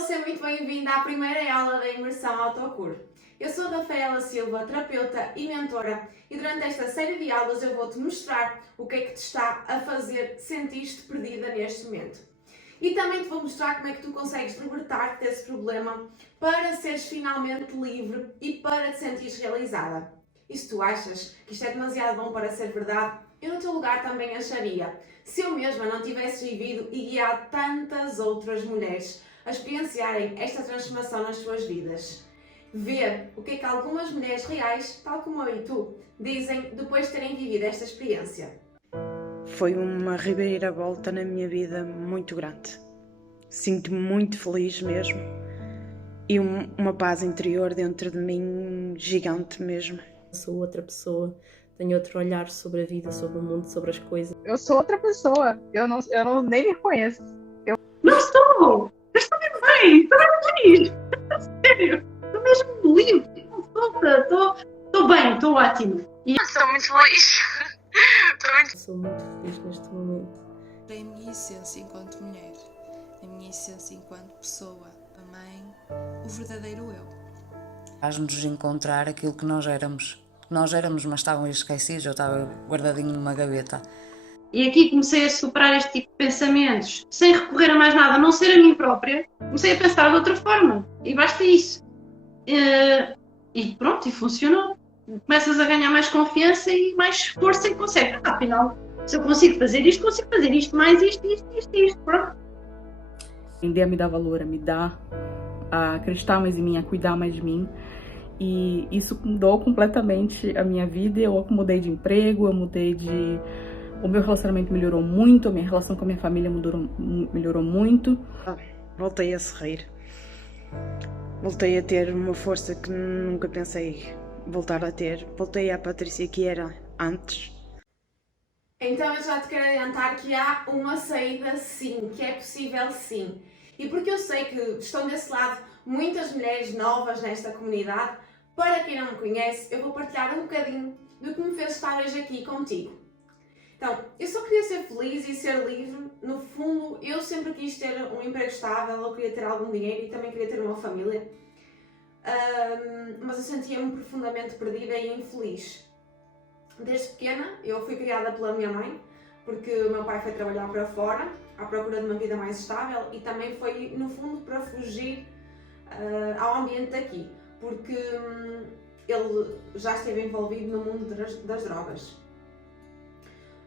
seja muito bem-vinda à primeira aula da imersão Autocure. Eu sou a Rafaela Silva, terapeuta e mentora, e durante esta série de aulas eu vou-te mostrar o que é que te está a fazer sentir-te perdida neste momento. E também te vou mostrar como é que tu consegues libertar-te desse problema para seres finalmente livre e para te sentires realizada. E se tu achas que isto é demasiado bom para ser verdade, eu no teu lugar também acharia. Se eu mesma não tivesse vivido e guiado tantas outras mulheres a experienciarem esta transformação nas suas vidas. Ver o que é que algumas mulheres reais, tal como eu e tu, dizem depois de terem vivido esta experiência. Foi uma reviravolta na minha vida muito grande. Sinto-me muito feliz mesmo e uma paz interior dentro de mim gigante mesmo. Sou outra pessoa, tenho outro olhar sobre a vida, sobre o mundo, sobre as coisas. Eu sou outra pessoa, eu não nem me conheço. Não estou! Eu estou mesmo bem! Estou bem feliz! Sério! Estou mesmo livre! Estou bem, estou ótima! E estou muito feliz! Sou muito feliz neste momento. A minha essência enquanto mulher, a minha essência enquanto pessoa, a mãe, o verdadeiro eu. Faz-nos encontrar aquilo que nós éramos. Nós éramos, mas estavam esquecidos, eu estava guardadinho numa gaveta. E aqui comecei a superar este tipo de pensamentos, sem recorrer a mais nada, a não ser a mim própria. Comecei a pensar de outra forma, e basta isso. E pronto, e funcionou. Começas a ganhar mais confiança e mais força e consegues. Afinal, se eu consigo fazer isto, mais isto, pronto. Aprender a me dar valor, a me dar, a acreditar mais em mim, a cuidar mais de mim. E isso mudou completamente a minha vida. Eu mudei de emprego, o meu relacionamento melhorou muito, a minha relação com a minha família melhorou muito. Voltei a sorrir. Voltei a ter uma força que nunca pensei voltar a ter. Voltei à Patrícia que era antes. Então eu já te quero adiantar que há uma saída sim, que é possível sim. E porque eu sei que estão desse lado muitas mulheres novas nesta comunidade, para quem não me conhece, eu vou partilhar um bocadinho do que me fez estar hoje aqui contigo. Então, eu só queria ser feliz e ser livre. No fundo, eu sempre quis ter um emprego estável, eu queria ter algum dinheiro e também queria ter uma família. Mas eu sentia-me profundamente perdida e infeliz. Desde pequena, eu fui criada pela minha mãe, porque o meu pai foi trabalhar para fora, à procura de uma vida mais estável, e também foi, no fundo, para fugir ao ambiente daqui, porque ele já esteve envolvido no mundo das drogas.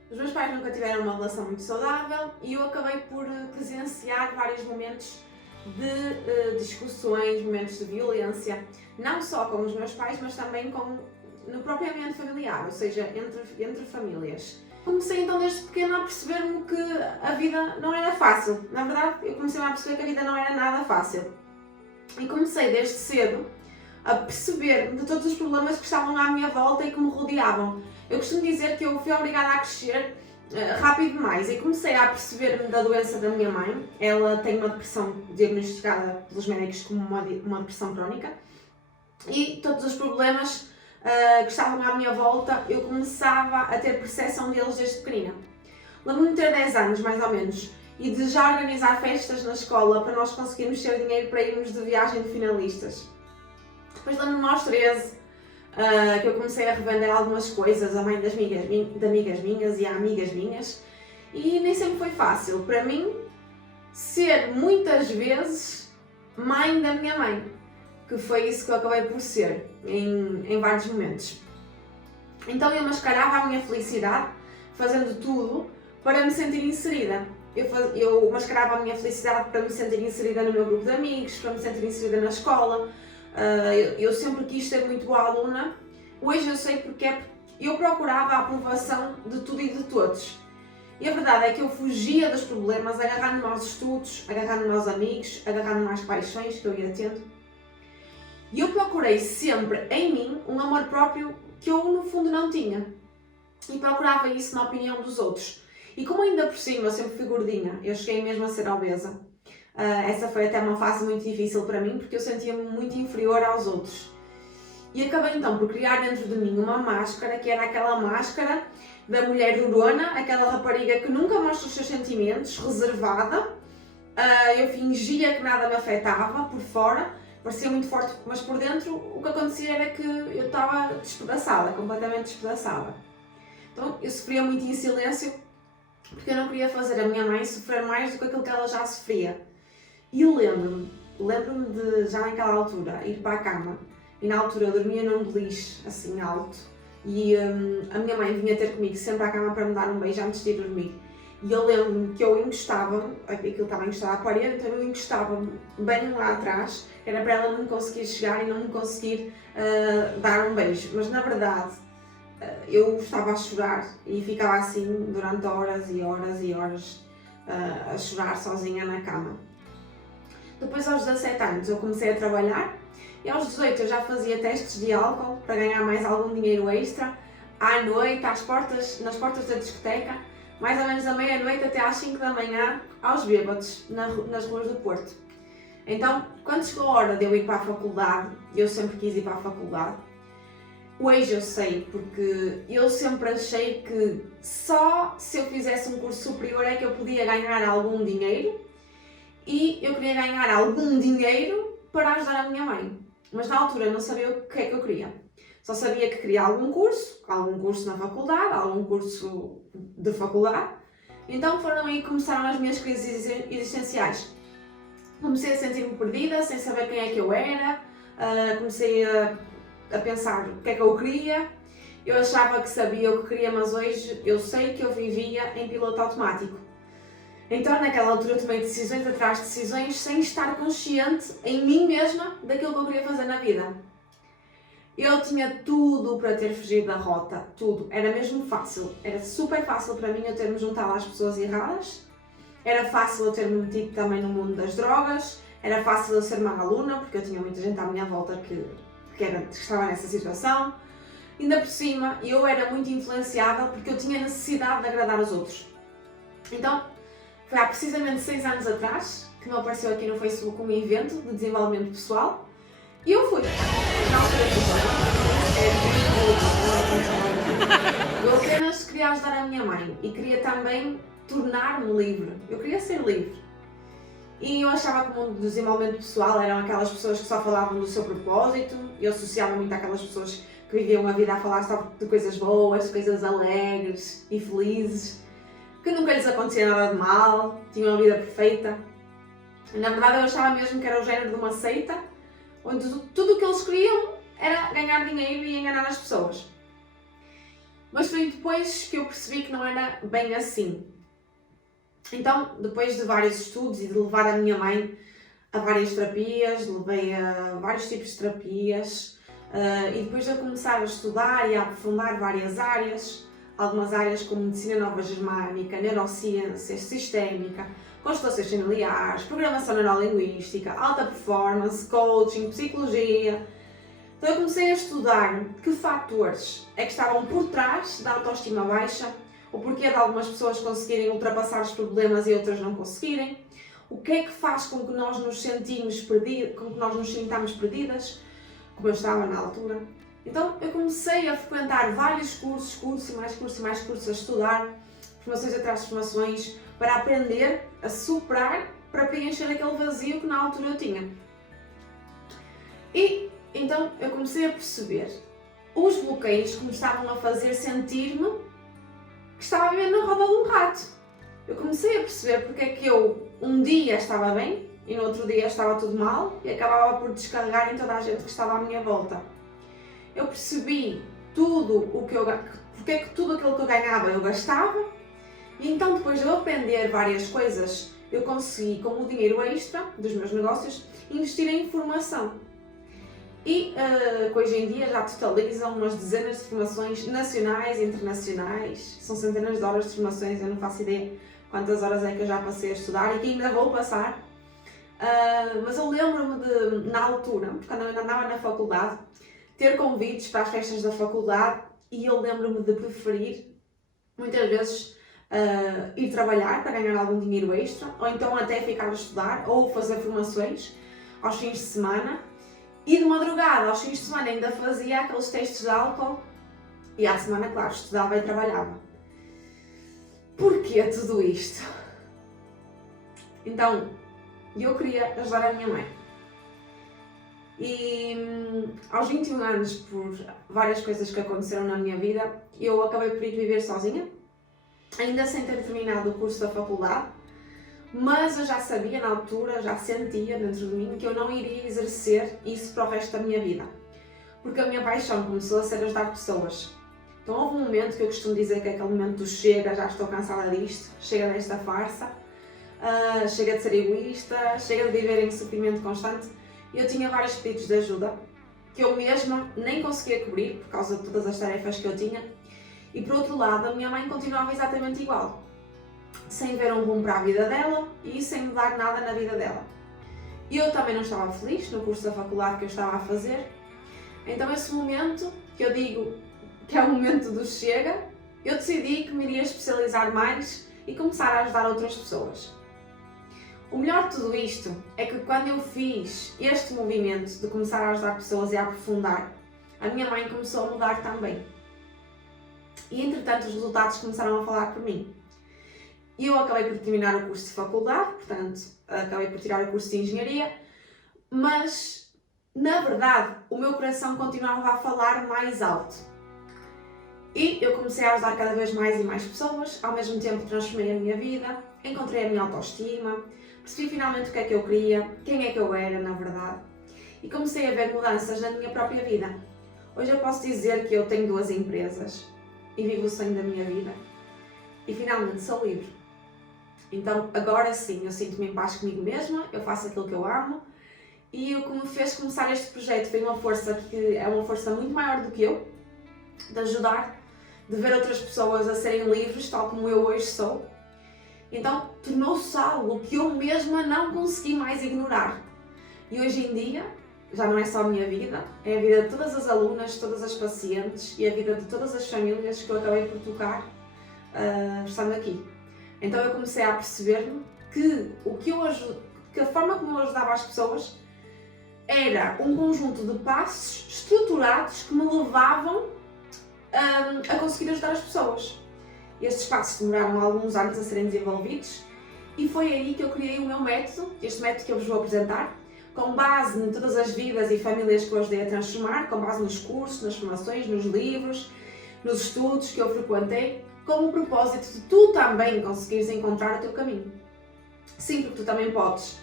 Os meus pais nunca tiveram uma relação muito saudável e eu acabei por presenciar vários momentos de discussões, momentos de violência, não só com os meus pais, mas também no próprio ambiente familiar, ou seja, entre famílias. Comecei então desde pequena a perceber-me que a vida não era fácil. Na verdade, eu comecei a perceber que a vida não era nada fácil. E comecei desde cedo a perceber de todos os problemas que estavam à minha volta e que me rodeavam. Eu costumo dizer que eu fui obrigada a crescer rápido demais e comecei a perceber-me da doença da minha mãe. Ela tem uma depressão diagnosticada pelos médicos como uma depressão crónica, e todos os problemas que estavam à minha volta, eu começava a ter percepção deles desde pequenina. Lembro-me de ter 10 anos, mais ou menos, e de já organizar festas na escola para nós conseguirmos ter dinheiro para irmos de viagem de finalistas. Depois lembro-me aos 13, que eu comecei a revender algumas coisas à mãe de amigas minhas e a amigas minhas, e nem sempre foi fácil para mim ser muitas vezes mãe da minha mãe, que foi isso que eu acabei por ser em vários momentos. Então eu mascarava a minha felicidade fazendo tudo para me sentir inserida. Eu mascarava a minha felicidade para me sentir inserida no meu grupo de amigos, para me sentir inserida na escola. Eu sempre quis ser muito boa aluna. Hoje eu sei porque eu procurava a aprovação de tudo e de todos. E a verdade é que eu fugia dos problemas, agarrando-me aos estudos, agarrando-me aos amigos, agarrando-me às paixões que eu ia tendo. E eu procurei sempre em mim um amor próprio que eu no fundo não tinha. E procurava isso na opinião dos outros. E como ainda por cima eu sempre fui gordinha, eu cheguei mesmo a ser obesa. Essa foi até uma fase muito difícil para mim, porque eu sentia-me muito inferior aos outros. E acabei então por criar dentro de mim uma máscara, que era aquela máscara da mulher durona, aquela rapariga que nunca mostra os seus sentimentos, reservada, eu fingia que nada me afetava por fora, parecia muito forte, mas por dentro o que acontecia era que eu estava despedaçada, completamente despedaçada. Então eu sofria muito em silêncio, porque eu não queria fazer a minha mãe sofrer mais do que aquilo que ela já sofria. E lembro-me de, já naquela altura, ir para a cama, e na altura eu dormia num beliche, assim, alto, e a minha mãe vinha ter comigo sempre à cama para me dar um beijo antes de ir dormir. E eu lembro-me que eu encostava, aquilo estava encostado à parede, então eu encostava bem lá atrás, era para ela não me conseguir chegar e não me conseguir dar um beijo. Mas na verdade, eu estava a chorar e ficava assim durante horas e horas e horas a chorar sozinha na cama. Depois, aos 17 anos, eu comecei a trabalhar e aos 18 eu já fazia testes de álcool para ganhar mais algum dinheiro extra, à noite, nas portas da discoteca, mais ou menos da meia-noite até às 5 da manhã, aos bêbados, nas ruas do Porto. Então, quando chegou a hora de eu ir para a faculdade, eu sempre quis ir para a faculdade. Hoje eu sei, porque eu sempre achei que só se eu fizesse um curso superior é que eu podia ganhar algum dinheiro, e eu queria ganhar algum dinheiro para ajudar a minha mãe. Mas na altura eu não sabia o que é que eu queria. Só sabia que queria algum curso na faculdade, algum curso de faculdade. Então foram aí que começaram as minhas crises existenciais. Comecei a sentir-me perdida, sem saber quem é que eu era, comecei a pensar o que é que eu queria. Eu achava que sabia o que queria, mas hoje eu sei que eu vivia em piloto automático. Então naquela altura eu tomei decisões atrás de decisões sem estar consciente em mim mesma daquilo que eu queria fazer na vida. Eu tinha tudo para ter fugido da rota, tudo. Era mesmo fácil, era super fácil para mim eu ter-me juntado às pessoas erradas, era fácil eu ter-me metido também no mundo das drogas, era fácil eu ser má aluna, porque eu tinha muita gente à minha volta que estava nessa situação. Ainda por cima, eu era muito influenciável porque eu tinha necessidade de agradar os outros. Então, foi há precisamente 6 anos atrás que me apareceu aqui no Facebook um evento de desenvolvimento pessoal e eu fui. Eu apenas queria ajudar a minha mãe e queria também tornar-me livre. Eu queria ser livre. E eu achava que o mundo do desenvolvimento pessoal eram aquelas pessoas que só falavam do seu propósito. Eu associava muito àquelas pessoas que viviam a vida a falar só de coisas boas, coisas alegres e felizes, que nunca lhes acontecia nada de mal, tinham uma vida perfeita. E, na verdade eu achava mesmo que era o género de uma seita, onde tudo o que eles queriam era ganhar dinheiro e enganar as pessoas. Mas foi depois que eu percebi que não era bem assim. Então, depois de vários estudos e de levar a minha mãe a várias terapias, levei a vários tipos de terapias, e depois de eu começar a estudar e a aprofundar várias áreas, algumas áreas como medicina nova germânica, neurociências, sistémica, constelações familiares, programação neurolinguística, alta performance, coaching, psicologia. Então eu comecei a estudar que fatores é que estavam por trás da autoestima baixa, o porquê de algumas pessoas conseguirem ultrapassar os problemas e outras não conseguirem, o que é que faz com que nós nos sintamos perdidas, como eu estava na altura. Então eu comecei a frequentar vários cursos e mais cursos, a estudar, formações atrás de formações, para aprender a superar, para preencher aquele vazio que na altura eu tinha. E então eu comecei a perceber os bloqueios que me estavam a fazer sentir-me que estava a viver na roda de um rato. Eu comecei a perceber porque é que eu um dia estava bem e no outro dia estava tudo mal e acabava por descarregar em toda a gente que estava à minha volta. Eu percebi porque é que tudo aquilo que eu ganhava eu gastava, e então depois de eu aprender várias coisas, eu consegui, com o dinheiro extra dos meus negócios, investir em formação. E que hoje em dia já totalizam umas dezenas de formações nacionais e internacionais, são centenas de horas de formações, eu não faço ideia quantas horas é que eu já passei a estudar e que ainda vou passar. Mas eu lembro-me de, na altura, quando eu ainda andava na faculdade, ter convites para as festas da faculdade, e eu lembro-me de preferir, muitas vezes, ir trabalhar para ganhar algum dinheiro extra, ou então até ficar a estudar, ou fazer formações aos fins de semana, e de madrugada, aos fins de semana, ainda fazia aqueles testes de álcool, e à semana, claro, estudava e trabalhava. Porquê tudo isto? Então, e eu queria ajudar a minha mãe. E aos 21 anos, por várias coisas que aconteceram na minha vida, eu acabei por ir viver sozinha, ainda sem ter terminado o curso da faculdade, mas eu já sabia na altura, já sentia dentro de mim que eu não iria exercer isso para o resto da minha vida, porque a minha paixão começou a ser ajudar pessoas. Então houve um momento que eu costumo dizer que é aquele momento do chega, já estou cansada disto, chega desta farsa, chega de ser egoísta, chega de viver em sofrimento constante. Eu tinha vários pedidos de ajuda que eu mesma nem conseguia cobrir por causa de todas as tarefas que eu tinha, e por outro lado a minha mãe continuava exatamente igual, sem ver um rumo para a vida dela e sem mudar nada na vida dela. E eu também não estava feliz no curso da faculdade que eu estava a fazer, então esse momento que eu digo que é o momento do chega, eu decidi que me iria especializar mais e começar a ajudar outras pessoas. O melhor de tudo isto é que quando eu fiz este movimento de começar a ajudar pessoas e a aprofundar, a minha mãe começou a mudar também. E entretanto os resultados começaram a falar por mim. E eu acabei por terminar o curso de faculdade, portanto acabei por tirar o curso de engenharia, mas na verdade o meu coração continuava a falar mais alto. E eu comecei a ajudar cada vez mais e mais pessoas, ao mesmo tempo transformei a minha vida, encontrei a minha autoestima, percebi finalmente o que é que eu queria, quem é que eu era na verdade, e comecei a ver mudanças na minha própria vida. Hoje eu posso dizer que eu tenho 2 empresas e vivo o sonho da minha vida e finalmente sou livre. Então agora sim, eu sinto-me em paz comigo mesma, eu faço aquilo que eu amo, e o que me fez começar este projeto foi uma força que é uma força muito maior do que eu, de ajudar, de ver outras pessoas a serem livres, tal como eu hoje sou. Então tornou-se algo que eu mesma não consegui mais ignorar. E hoje em dia, já não é só a minha vida, é a vida de todas as alunas, todas as pacientes e a vida de todas as famílias que eu acabei por tocar estando aqui. Então eu comecei a perceber-me que a forma como eu ajudava as pessoas era um conjunto de passos estruturados que me levavam a conseguir ajudar as pessoas. Estes passos demoraram alguns anos a serem desenvolvidos e foi aí que eu criei o meu método, este método que eu vos vou apresentar, com base em todas as vidas e famílias que eu ajudei a transformar, com base nos cursos, nas formações, nos livros, nos estudos que eu frequentei, com o propósito de tu também conseguires encontrar o teu caminho. Sim, porque tu também podes.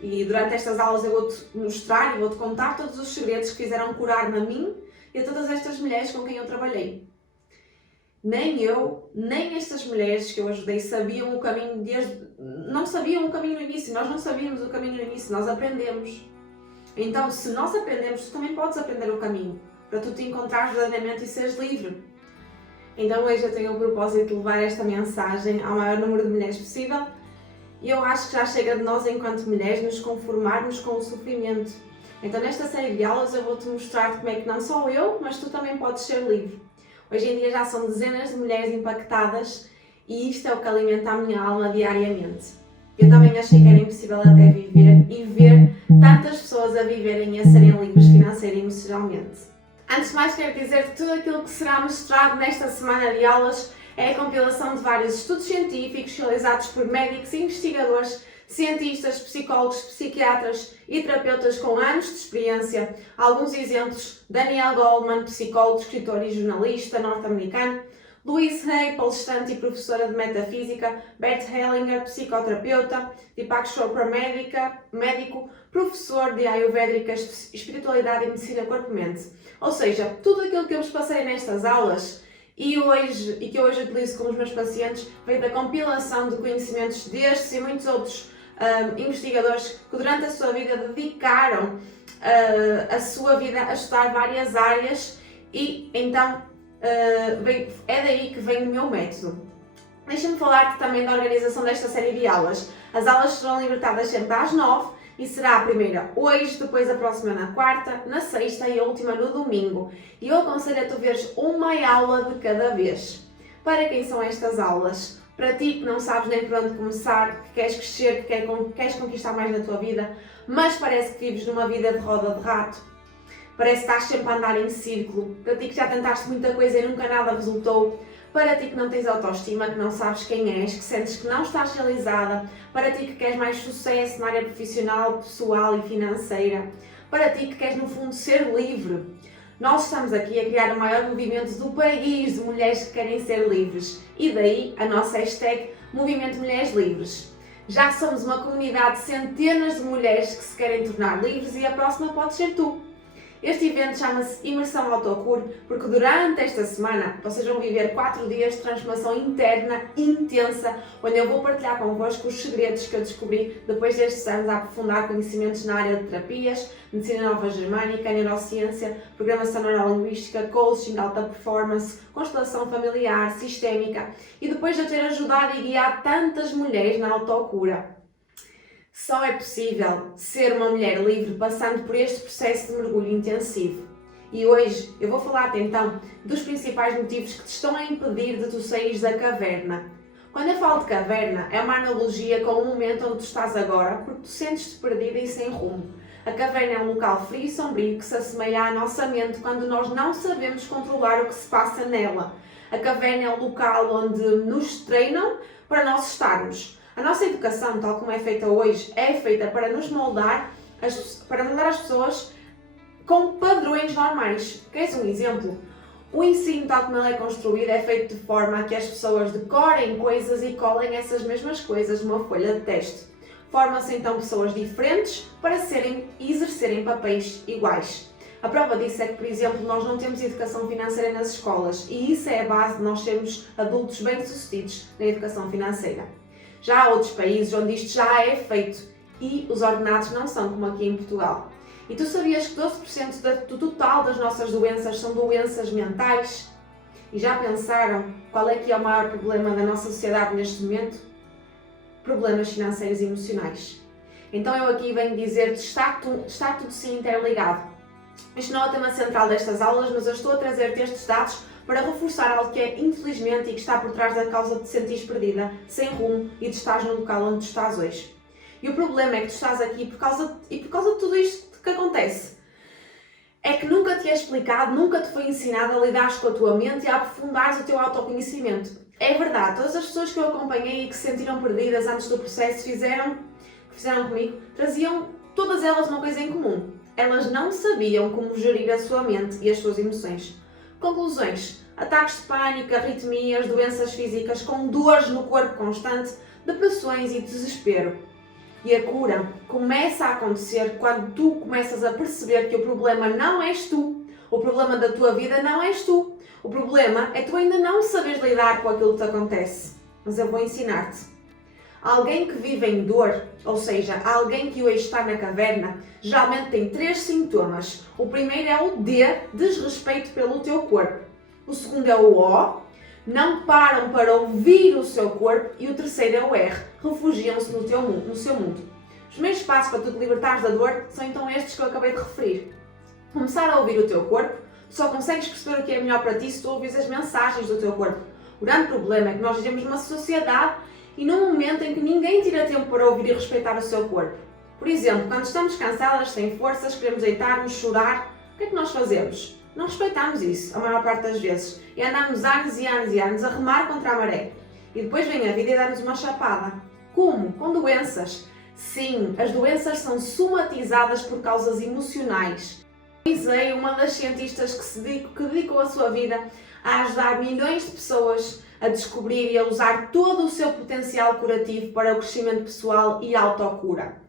E durante estas aulas eu vou-te mostrar e vou-te contar todos os segredos que fizeram curar-me a mim e a todas estas mulheres com quem eu trabalhei. Nem eu, nem estas mulheres que eu ajudei sabiam o caminho não sabiam o caminho no início, nós não sabíamos o caminho no início, nós aprendemos. Então, se nós aprendemos, tu também podes aprender o caminho, para tu te encontrares verdadeiramente e seres livre. Então hoje eu tenho o propósito de levar esta mensagem ao maior número de mulheres possível, e eu acho que já chega de nós, enquanto mulheres, nos conformarmos com o sofrimento. Então nesta série de aulas eu vou-te mostrar como é que não só eu, mas tu também podes ser livre. Hoje em dia já são dezenas de mulheres impactadas e isto é o que alimenta a minha alma diariamente. Eu também achei que era impossível até viver e ver tantas pessoas a viverem e a serem livres financeira e emocionalmente. Antes de mais, quero dizer que tudo aquilo que será mostrado nesta semana de aulas é a compilação de vários estudos científicos realizados por médicos e investigadores, cientistas, psicólogos, psiquiatras e terapeutas com anos de experiência. Alguns exemplos: Daniel Goleman, psicólogo, escritor e jornalista norte-americano; Louise Hay, palestrante e professora de metafísica; Bert Hellinger, psicoterapeuta; Deepak Chopra, médico, professor de Ayurvédica, espiritualidade e medicina corpo-mente. Ou seja, tudo aquilo que eu vos passei nestas aulas e que hoje utilizo com os meus pacientes veio da compilação de conhecimentos destes e muitos outros investigadores que durante a sua vida dedicaram a sua vida a estudar várias áreas, e então é daí que vem o meu método. Deixa-me falar-te também da organização desta série de aulas. As aulas serão libertadas sempre às 9 e será a primeira hoje, depois a próxima na quarta, na sexta e a última no domingo. E eu aconselho a tu veres uma aula de cada vez. Para quem são estas aulas? Para ti que não sabes nem por onde começar, que queres crescer, que queres conquistar mais na tua vida, mas parece que vives numa vida de roda de rato. Parece que estás sempre a andar em círculo. Para ti que já tentaste muita coisa e nunca nada resultou. para ti que não tens autoestima, que não sabes quem és, que sentes que não estás realizada, para ti que queres mais sucesso na área profissional, pessoal e financeira, para ti que queres no fundo ser livre. Nós estamos aqui a criar o maior movimento do país de mulheres que querem ser livres e daí a nossa hashtag Movimento Mulheres Livres. Já somos uma comunidade de centenas de mulheres que se querem tornar livres e a próxima pode ser tu. Este evento chama-se Imersão Autocure porque durante esta semana vocês vão viver 4 dias de transformação interna intensa, onde eu vou partilhar convosco os segredos que eu descobri depois destes anos a aprofundar conhecimentos na área de terapias, medicina nova germânica, neurociência, programação neurolinguística, coaching, alta performance, constelação familiar, sistémica e depois de eu ter ajudado e guiado tantas mulheres na autocura. Só é possível ser uma mulher livre passando por este processo de mergulho intensivo. E hoje eu vou falar-te então dos principais motivos que te estão a impedir de tu saíres da caverna. Quando eu falo de caverna, é uma analogia com o momento onde tu estás agora porque tu sentes-te perdida e sem rumo. A caverna é um local frio e sombrio que se assemelha à nossa mente quando nós não sabemos controlar o que se passa nela. A caverna é um local onde nos treinam para nós estarmos. A nossa educação, tal como é feita hoje, é feita para nos moldar, para moldar as pessoas com padrões normais. Queres um exemplo? O ensino, tal como ele é construído, é feito de forma a que as pessoas decorem coisas e colhem essas mesmas coisas numa folha de teste. Formam-se então pessoas diferentes para serem e exercerem papéis iguais. A prova disso é que, por exemplo, nós não temos educação financeira nas escolas e isso é a base de nós sermos adultos bem-sucedidos na educação financeira. Já há outros países onde isto já é feito e os ordenados não são como aqui em Portugal. E tu sabias que 12% do total das nossas doenças são doenças mentais? E já pensaram qual é que é o maior problema da nossa sociedade neste momento? Problemas financeiros e emocionais. Então eu aqui venho dizer-te, está tudo sim interligado. Este não é o tema central destas aulas, mas eu estou a trazer-te estes dados para reforçar algo que é infelizmente e que está por trás da causa de te sentires perdida, sem rumo e de estares no local onde tu estás hoje. E o problema é que tu estás aqui por causa de tudo isto que acontece. É que nunca te é explicado, nunca te foi ensinado a lidares com a tua mente e a aprofundares o teu autoconhecimento. É verdade, todas as pessoas que eu acompanhei e que se sentiram perdidas antes do processo fizeram comigo, traziam todas elas uma coisa em comum. Elas não sabiam como gerir a sua mente e as suas emoções. Conclusões: ataques de pânico, arritmias, doenças físicas com dores no corpo constante, depressões e desespero. E a cura começa a acontecer quando tu começas a perceber que o problema não és tu, o problema da tua vida não és tu. O problema é tu ainda não saberes lidar com aquilo que te acontece. Mas eu vou ensinar-te. Alguém que vive em dor, ou seja, alguém que hoje está na caverna, geralmente tem 3 sintomas. O primeiro é o D, desrespeito pelo teu corpo. O segundo é o O, não param para ouvir o seu corpo. E o terceiro é o R, refugiam-se no seu mundo. Os primeiros passos para tu te libertares da dor são então estes que eu acabei de referir. Começar a ouvir o teu corpo. Só consegues perceber o que é melhor para ti se tu ouvires as mensagens do teu corpo. O grande problema é que nós vivemos numa sociedade e num momento em que ninguém tira tempo para ouvir e respeitar o seu corpo. Por exemplo, quando estamos cansadas, sem forças, queremos deitar-nos, chorar, o que é que nós fazemos? Não respeitamos isso, a maior parte das vezes, e andamos anos e anos e anos a remar contra a maré. E depois vem a vida e dá-nos uma chapada. Como? Com doenças. Sim, as doenças são somatizadas por causas emocionais. Isei, uma das cientistas que dedicou a sua vida a ajudar milhões de pessoas a descobrir e a usar todo o seu potencial curativo para o crescimento pessoal e a autocura.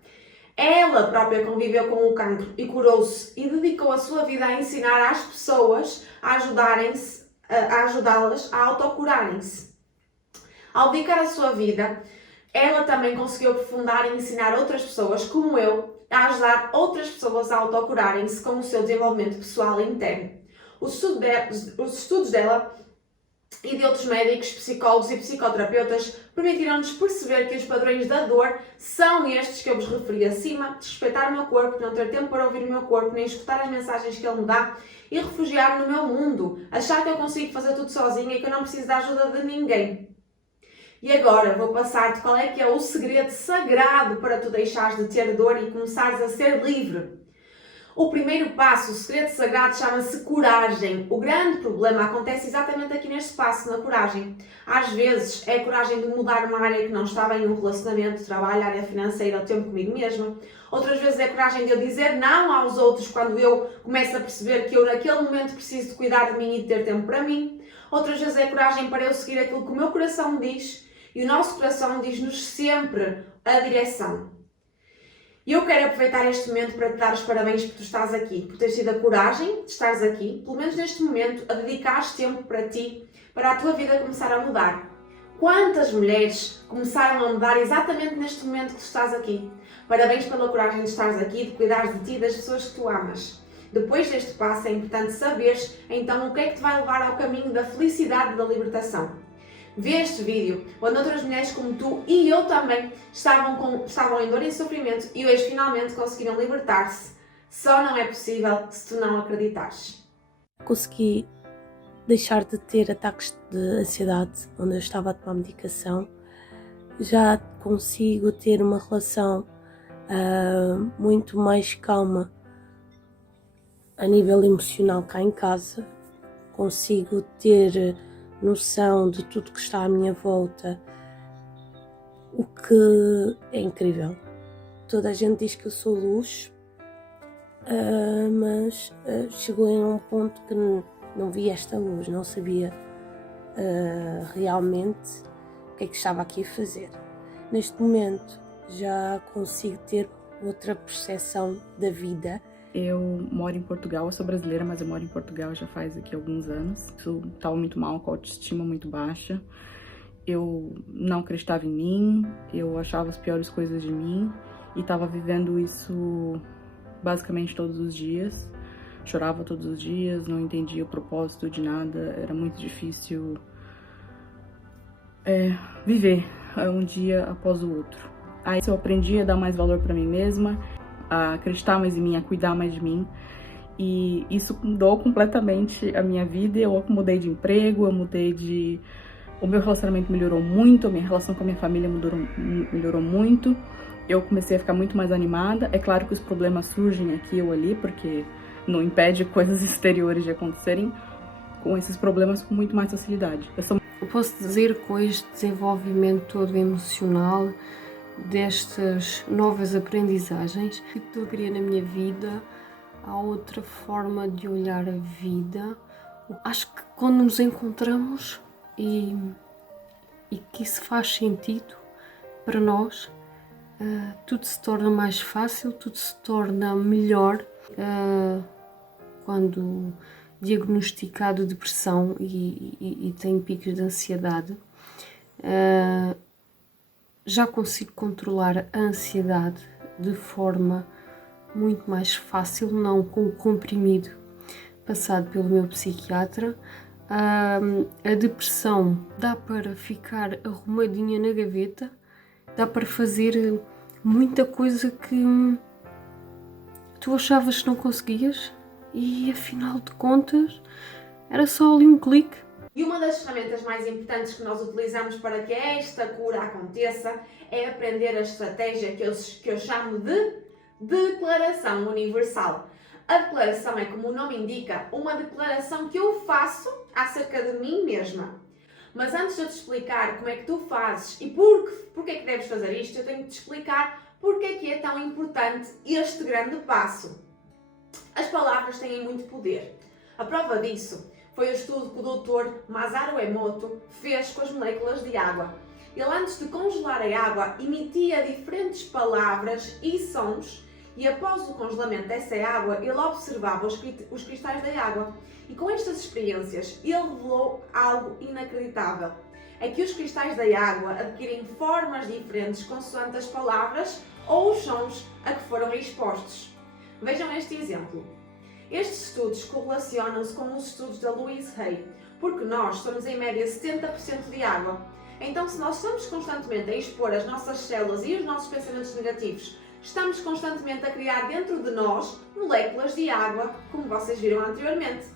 Ela própria conviveu com o cancro e curou-se e dedicou a sua vida a ensinar às pessoas a ajudá-las a autocurarem-se. Ao dedicar a sua vida, ela também conseguiu aprofundar e ensinar outras pessoas, como eu, a ajudar outras pessoas a autocurarem-se com o seu desenvolvimento pessoal e interno. Os estudos dela e de outros médicos, psicólogos e psicoterapeutas permitiram-nos perceber que os padrões da dor são estes que eu vos referi acima: desrespeitar o meu corpo, não ter tempo para ouvir o meu corpo, nem escutar as mensagens que ele me dá e refugiar-me no meu mundo, achar que eu consigo fazer tudo sozinha e que eu não preciso da ajuda de ninguém. E agora vou passar-te qual é que é o segredo sagrado para tu deixares de ter dor e começares a ser livre. O primeiro passo, o segredo sagrado, chama-se coragem. O grande problema acontece exatamente aqui neste passo, na coragem. Às vezes é a coragem de mudar uma área que não está bem, um relacionamento, trabalho, área financeira, o tempo comigo mesma. Outras vezes é a coragem de eu dizer não aos outros quando eu começo a perceber que eu naquele momento preciso de cuidar de mim e de ter tempo para mim. Outras vezes é a coragem para eu seguir aquilo que o meu coração me diz. E o nosso coração diz-nos sempre a direção. E eu quero aproveitar este momento para te dar os parabéns por tu estás aqui, por teres tido a coragem de estares aqui, pelo menos neste momento, a dedicares tempo para ti, para a tua vida começar a mudar. Quantas mulheres começaram a mudar exatamente neste momento que tu estás aqui? Parabéns pela coragem de estares aqui, de cuidares de ti e das pessoas que tu amas. Depois deste passo é importante saberes, então, o que é que te vai levar ao caminho da felicidade e da libertação. Vê este vídeo, onde outras mulheres como tu e eu também estavam em dor e sofrimento e hoje finalmente conseguiram libertar-se. Só não é possível se tu não acreditares. Consegui deixar de ter ataques de ansiedade onde eu estava a tomar medicação. Já consigo ter uma relação muito mais calma a nível emocional cá em casa. Consigo ter noção de tudo que está à minha volta, o que é incrível. Toda a gente diz que eu sou luz, mas chegou a um ponto que não vi esta luz, não sabia realmente o que é que estava aqui a fazer. Neste momento já consigo ter outra percepção da vida. Eu moro em Portugal, eu sou brasileira, mas eu moro em Portugal já faz aqui alguns anos. Eu estava muito mal, com a autoestima muito baixa. Eu não acreditava em mim, eu achava as piores coisas de mim e estava vivendo isso basicamente todos os dias. Chorava todos os dias, não entendia o propósito de nada, era muito difícil viver um dia após o outro. Aí eu aprendi a dar mais valor para mim mesma, a acreditar mais em mim, a cuidar mais de mim. E isso mudou completamente a minha vida. Eu mudei de emprego, o meu relacionamento melhorou muito, a minha relação com a minha família melhorou muito. Eu comecei a ficar muito mais animada. É claro que os problemas surgem aqui ou ali, porque não impede coisas exteriores de acontecerem com esses problemas com muito mais facilidade. Eu posso dizer que com este desenvolvimento todo emocional, destas novas aprendizagens que eu queria na minha vida, há outra forma de olhar a vida. Acho que quando nos encontramos e que isso faz sentido para nós, tudo se torna mais fácil, tudo se torna melhor. Quando diagnosticado depressão e tenho picos de ansiedade, já consigo controlar a ansiedade de forma muito mais fácil, não com o comprimido passado pelo meu psiquiatra. A depressão dá para ficar arrumadinha na gaveta, dá para fazer muita coisa que tu achavas que não conseguias e afinal de contas era só ali um clique. E uma das ferramentas mais importantes que nós utilizamos para que esta cura aconteça é aprender a estratégia que eu chamo de declaração universal. A declaração é, como o nome indica, uma declaração que eu faço acerca de mim mesma. Mas antes de eu te explicar como é que tu fazes e porque é que deves fazer isto, eu tenho que te explicar porque é que é tão importante este grande passo. As palavras têm muito poder. A prova disso foi o estudo que o Dr. Masaru Emoto fez com as moléculas de água. Ele, antes de congelar a água, emitia diferentes palavras e sons e após o congelamento dessa água, ele observava os cristais da água. E com estas experiências, ele revelou algo inacreditável. É que os cristais da água adquirem formas diferentes consoante as palavras ou os sons a que foram expostos. Vejam este exemplo. Estes estudos correlacionam-se com os estudos da Louise Hay, porque nós somos em média 70% de água. Então, se nós estamos constantemente a expor as nossas células e os nossos pensamentos negativos, estamos constantemente a criar dentro de nós moléculas de água, como vocês viram anteriormente.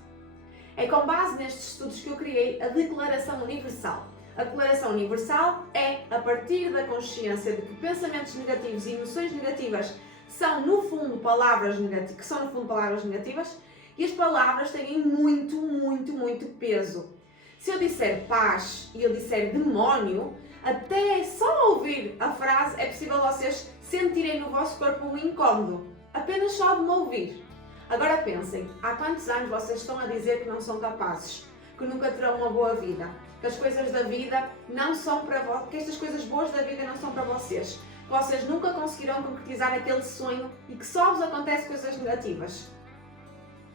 É com base nestes estudos que eu criei a Declaração Universal. A Declaração Universal é, a partir da consciência de que pensamentos negativos e emoções negativas são no fundo palavras negativas, e as palavras têm muito peso. Se eu disser paz e eu disser demónio, até só ouvir a frase é possível vocês sentirem no vosso corpo um incómodo, apenas só de me ouvir. Agora pensem, há quantos anos vocês estão a dizer que não são capazes, que nunca terão uma boa vida, que as coisas da vida não são para vocês, que estas coisas boas da vida não são para vocês, que vocês nunca conseguirão concretizar aquele sonho e que só vos acontecem coisas negativas.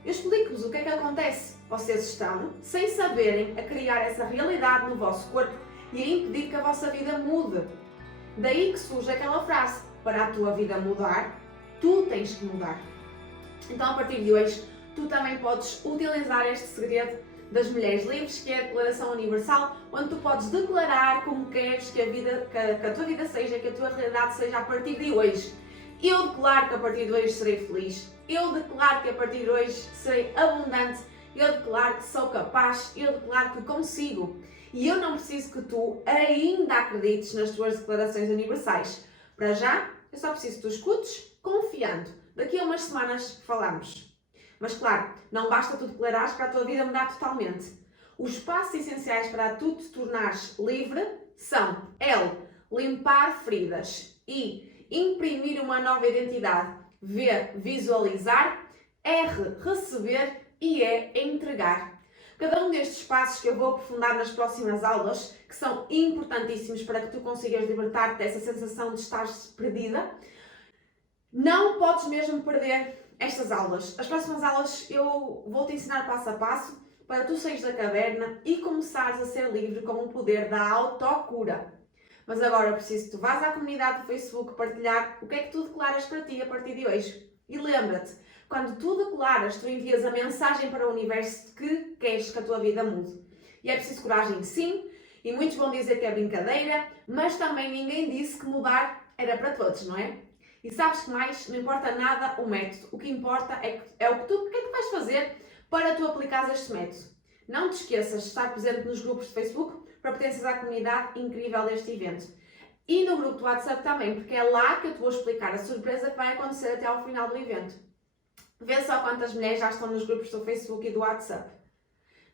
Eu explico-vos o que é que acontece. Vocês estão, sem saberem, a criar essa realidade no vosso corpo e a impedir que a vossa vida mude. Daí que surge aquela frase, para a tua vida mudar, tu tens que mudar. Então, a partir de hoje, tu também podes utilizar este segredo das mulheres livres, que é a Declaração Universal, onde tu podes declarar como queres que a tua vida seja, que a tua realidade seja a partir de hoje. Eu declaro que a partir de hoje serei feliz. Eu declaro que a partir de hoje serei abundante. Eu declaro que sou capaz. Eu declaro que consigo. E eu não preciso que tu ainda acredites nas tuas declarações universais. Para já, eu só preciso que tu escutes, confiando. Daqui a umas semanas falamos. Mas claro, não basta tu declarares para a tua vida mudar totalmente. Os passos essenciais para tu te tornares livre são L. Limpar feridas. I. Imprimir uma nova identidade. V. Visualizar. R. Receber. E E. Entregar. Cada um destes passos que eu vou aprofundar nas próximas aulas, que são importantíssimos para que tu consigas libertar-te dessa sensação de estares perdida, não podes mesmo perder estas aulas. As próximas aulas eu vou te ensinar passo a passo para tu saíres da caverna e começares a ser livre com o poder da autocura. Mas agora eu preciso que tu vás à comunidade do Facebook partilhar o que é que tu declaras para ti a partir de hoje. E lembra-te, quando tu declaras, tu envias a mensagem para o universo de que queres que a tua vida mude. E é preciso coragem, sim, e muitos vão dizer que é brincadeira, mas também ninguém disse que mudar era para todos, não é? E sabes que mais? Não importa nada o método. O que importa é o que é que vais fazer para tu aplicares este método. Não te esqueças de estar presente nos grupos de Facebook para pertenceres à comunidade incrível deste evento. E no grupo do WhatsApp também, porque é lá que eu te vou explicar a surpresa que vai acontecer até ao final do evento. Vê só quantas mulheres já estão nos grupos do Facebook e do WhatsApp.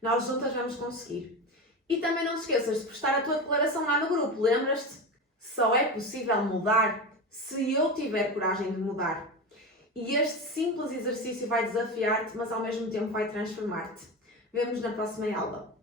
Nós juntas vamos conseguir. E também não te esqueças de postar a tua declaração lá no grupo. Lembras-te? Só é possível mudar se eu tiver coragem de mudar. E este simples exercício vai desafiar-te, mas ao mesmo tempo vai transformar-te. Vemo-nos na próxima aula.